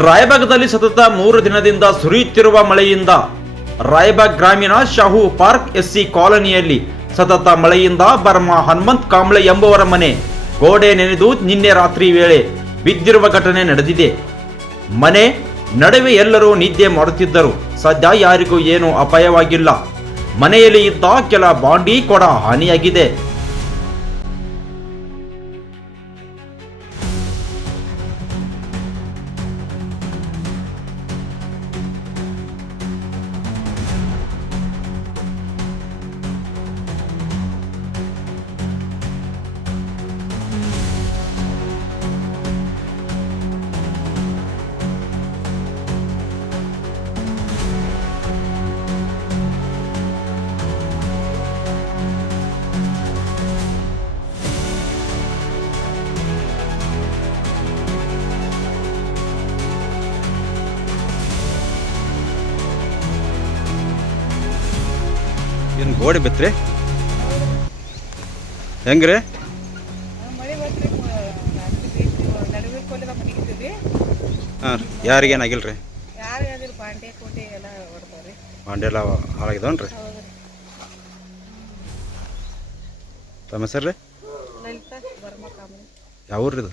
ರಾಯಬಾಗದಲ್ಲಿ ಸತತ 3 ದಿನದಿಂದ ಸುರಿಯುತ್ತಿರುವ ಮಳೆಯಿಂದ ರಾಯಬಾಗ್ ಗ್ರಾಮೀಣ ಶಾಹು ಪಾರ್ಕ್ ಎಸ್ಸಿ ಕಾಲೋನಿಯಲ್ಲಿ ಸತತ ಮಳೆಯಿಂದ ಬರ್ಮಾ ಹನುಮಂತ್ ಕಾಂಬ್ಳೆ ಎಂಬುವರ ಮನೆ ಗೋಡೆ ನೆನೆದು ನಿನ್ನೆ ರಾತ್ರಿ ವೇಳೆ ಬಿದ್ದಿರುವ ಘಟನೆ ನಡೆದಿದೆ. ಮನೆ ನಡುವೆ ಎಲ್ಲರೂ ನಿದ್ದೆ ಮಾಡುತ್ತಿದ್ದರು. ಸದ್ಯ ಯಾರಿಗೂ ಏನೂ ಅಪಾಯವಾಗಿಲ್ಲ. ಮನೆಯಲ್ಲಿ ಇದ್ದ ಕೆಲ ಬಾಂಡಿ ಕೊಡ ಹಾನಿಯಾಗಿದೆ. ಏನು ಗೋಡೆ ಬಿತ್ರಿ ಹೆಂಗ್ರಿ? ಹಾಂ ರೀ. ಯಾರಿಗೇನಾಗಿಲ್ರಿ? ಬಾಂಡೆ ಎಲ್ಲ ಹಾಳಾಗಿದವನ್ರಿ? ತಮ್ಮ ಹೆಸರು ರೀ? ಯಾವ ಊರ್ರಿ ಇದು?